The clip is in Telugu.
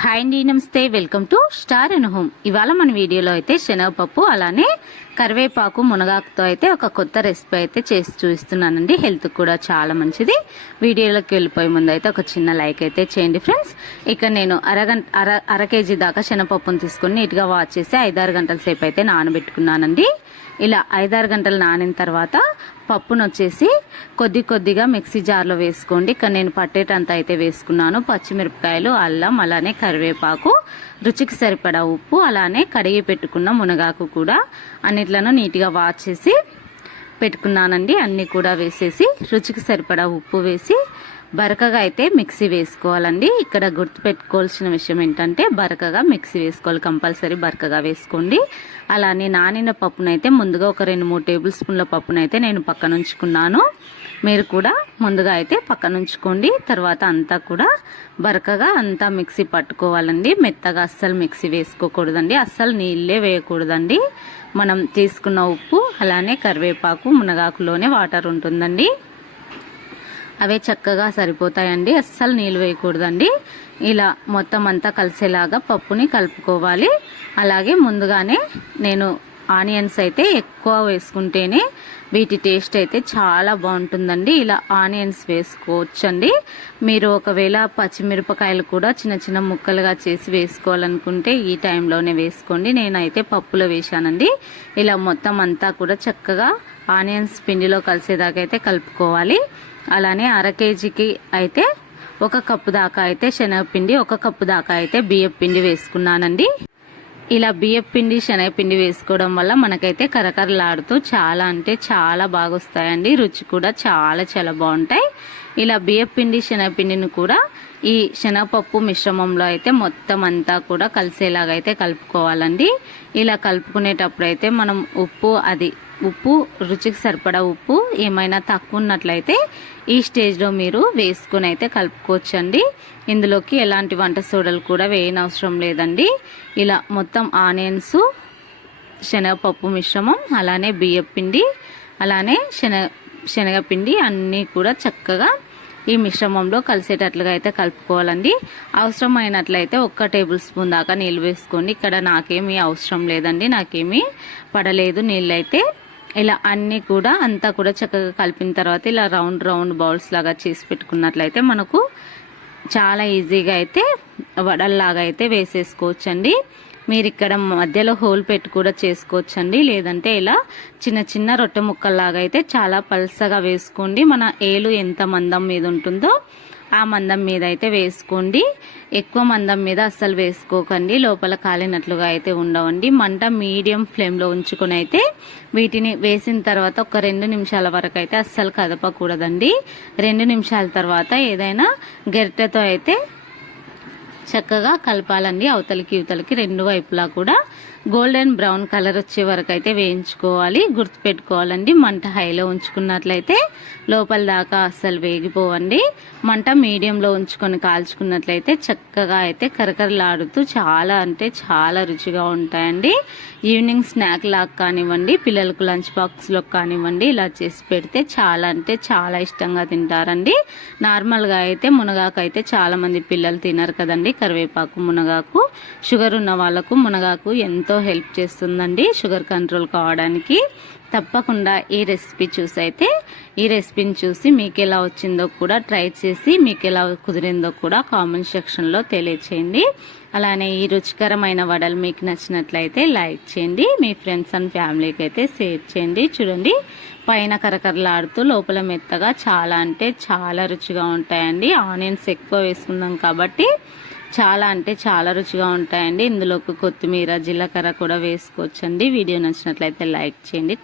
హాయ్ అండి నమస్తే. Welcome to Star and Home. ఇవాళ మన వీడియోలో అయితే శనగపప్పు అలానే కరివేపాకు మునగాకుతో అయితే ఒక కొత్త రెసిపీ అయితే చేసి చూపిస్తున్నానండి. హెల్త్ కూడా చాలా మంచిది. వీడియోలోకి వెళ్ళిపోయే ముందు అయితే ఒక చిన్న లైక్ అయితే చేయండి ఫ్రెండ్స్. ఇక నేను అరగంట అర అర కేజీ దాకా శనగపప్పును తీసుకొని నీట్గా వాష్ చేసి ఐదారు గంటల సేపు అయితే నానబెట్టుకున్నానండి. ఇలా ఐదారు గంటలు నానిన తర్వాత పప్పును వచ్చేసి కొద్ది కొద్దిగా మిక్సీ జార్లో వేసుకోండి. ఇక్కడ నేను పట్టేటంత అయితే వేసుకున్నాను. పచ్చిమిరపకాయలు అల్లం అలానే కరివేపాకు రుచికి సరిపడా ఉప్పు అలానే కడిగి పెట్టుకున్న మునగాకు కూడా అన్నిట్లను నీట్గా వాష్ చేసి పెట్టుకున్నానండి. అన్నీ కూడా వేసేసి రుచికి సరిపడా ఉప్పు వేసి బరకగా అయితే మిక్సీ వేసుకోవాలండి. ఇక్కడ గుర్తుపెట్టుకోవాల్సిన విషయం ఏంటంటే బరకగా మిక్సీ వేసుకోవాలి. కంపల్సరీ బరకగా వేసుకోండి. అలానే నానిన పప్పునైతే ముందుగా ఒక రెండు మూడు టేబుల్ స్పూన్ల పప్పునైతే నేను పక్కన ఉంచుకున్నాను. మీరు కూడా ముందుగా అయితే పక్కన ఉంచుకోండి. తర్వాత అంతా కూడా బరకగా అంతా మిక్సీ పట్టుకోవాలండి. మెత్తగా అస్సలు మిక్సీ వేసుకోకూడదండి. అస్సలు నీళ్ళే వేయకూడదండి. మనం తీసుకున్న ఉప్పు అలానే కరివేపాకు మునగాకులోనే వాటర్ ఉంటుందండి. అవే చక్కగా సరిపోతాయండి. అస్సలు నీళ్ళు వేయకూడదండి. ఇలా మొత్తం అంతా కలిసేలాగా పప్పుని కలుపుకోవాలి. అలాగే ముందుగానే నేను ఆనియన్స్ అయితే ఎక్కువ వేసుకుంటేనే వీటి టేస్ట్ అయితే చాలా బాగుంటుందండి. ఇలా ఆనియన్స్ వేసుకోవచ్చండి. మీరు ఒకవేళ పచ్చిమిరపకాయలు కూడా చిన్న చిన్న ముక్కలుగా చేసి వేసుకోవాలనుకుంటే ఈ టైంలోనే వేసుకోండి. నేనైతే పప్పులో వేశానండి. ఇలా మొత్తం అంతా కూడా చక్కగా ఆనియన్స్ పిండిలో కలిసేదాకా అయితే కలుపుకోవాలి. అలానే అర కేజీకి అయితే ఒక కప్పు దాకా అయితే శనగపిండి ఒక కప్పు దాకా అయితే బియ్యం పిండి వేసుకున్నానండి. ఇలా బియ్యం పిండి శనగపిండి వేసుకోవడం వల్ల మనకైతే కరకరలాడుతూ చాలా అంటే చాలా బాగా వస్తాయండి రుచి కూడా చాలా చాలా బాగుంటాయి. ఇలా బియ్యం పిండి శనగపిండిని కూడా ఈ శనగపప్పు మిశ్రమంలో అయితే మొత్తం అంతా కూడా కలిసేలాగా అయితే కలుపుకోవాలండి. ఇలా కలుపుకునేటప్పుడు అయితే మనం ఉప్పు అది ఉప్పు రుచికి సరిపడా ఉప్పు ఏమైనా తక్కువ ఉన్నట్లయితే ఈ స్టేజ్లో మీరు వేసుకుని అయితే కలుపుకోవచ్చండి. ఇందులోకి ఎలాంటి వంట సోడలు కూడా వేయనవసరం లేదండి. ఇలా మొత్తం ఆనియన్స్ శనగపప్పు మిశ్రమం అలానే బియ్యపిండి అలానే శనగ శనగపిండి అన్నీ కూడా చక్కగా ఈ మిశ్రమంలో కలిసేటట్లుగా అయితే కలుపుకోవాలండి. అవసరమైనట్లయితే ఒక్క టేబుల్ స్పూన్ దాకా నీళ్ళు వేసుకోండి. ఇక్కడ నాకేమీ అవసరం లేదండి. నాకేమీ పడలేదు నీళ్ళైతే. ఇలా అన్నీ కూడా అంతా కూడా చక్కగా కలిపిన తర్వాత ఇలా రౌండ్ రౌండ్ బౌల్స్ లాగా చేసి పెట్టుకున్నట్లయితే మనకు చాలా ఈజీగా అయితే వడల్లాగా అయితే వేసేసుకోవచ్చండి. మీరు ఇక్కడ మధ్యలో హోల్ పెట్టి కూడా చేసుకోవచ్చండి. లేదంటే ఇలా చిన్న చిన్న రొట్టె ముక్కల్లాగా అయితే చాలా పల్సగా వేసుకోండి. మన ఏలు ఎంత మందం మీద ఉంటుందో ఆ మందం మీద అయితే వేసుకోండి. ఎక్కువ మందం మీద అస్సలు వేసుకోకండి. లోపల కాలినట్లుగా అయితే ఉండవండి. మంట మీడియం ఫ్లేమ్లో ఉంచుకొని అయితే వీటిని వేసిన తర్వాత ఒక రెండు నిమిషాల వరకు అయితే అస్సలు కదపకూడదండి. రెండు నిమిషాల తర్వాత ఏదైనా గెరిటెతో అయితే చక్కగా కలపాలండి. అవతలికి ఇవతలకి రెండు వైపులా కూడా గోల్డెన్ బ్రౌన్ కలర్ వచ్చే వరకు అయితే వేయించుకోవాలి. గుర్తుపెట్టుకోవాలండి మంట హైలో ఉంచుకున్నట్లయితే లోపల దాకా అస్సలు వేగిపోవండి. మంట మీడియంలో ఉంచుకొని కాల్చుకున్నట్లయితే చక్కగా అయితే కరకరలాడుతూ చాలా అంటే చాలా రుచిగా ఉంటాయండి. ఈవినింగ్ స్నాక్ లాగా కానివ్వండి పిల్లలకు లంచ్ బాక్స్లో కానివ్వండి ఇలా చేసి పెడితే చాలా అంటే చాలా ఇష్టంగా తింటారండి. నార్మల్గా అయితే మునగాకైతే చాలామంది పిల్లలు తినరు కదండి. కరివేపాకు మునగాకు షుగర్ ఉన్న వాళ్ళకు మునగాకు ఎంతో హెల్ప్ చేస్తుందండి. షుగర్ కంట్రోల్ కావడానికి తప్పకుండా ఈ రెసిపీ చూసి అయితే ఈ రెసిపీని చూసి మీకు ఎలా వచ్చిందో కూడా ట్రై చేసి మీకు ఎలా కుదిరిందో కూడా కామెంట్ సెక్షన్లో తెలియచేయండి. అలానే ఈ రుచికరమైన వడలు మీకు నచ్చినట్లయితే లైక్ చేయండి. మీ ఫ్రెండ్స్ అండ్ ఫ్యామిలీకి అయితే షేర్ చేయండి. చూడండి పైన కరకరలాడుతూ లోపల మెత్తగా చాలా అంటే చాలా రుచిగా ఉంటాయండి. ఆనియన్స్ ఎక్కువ వేసుకున్నాం కాబట్టి చాలా అంటే చాలా రుచిగా ఉంటాయండి. ఇందులోకి కొత్తిమీర జీలకర్ర కూడా వేసుకోవచ్చండి. వీడియో నచ్చినట్లయితే లైక్ చేయండి.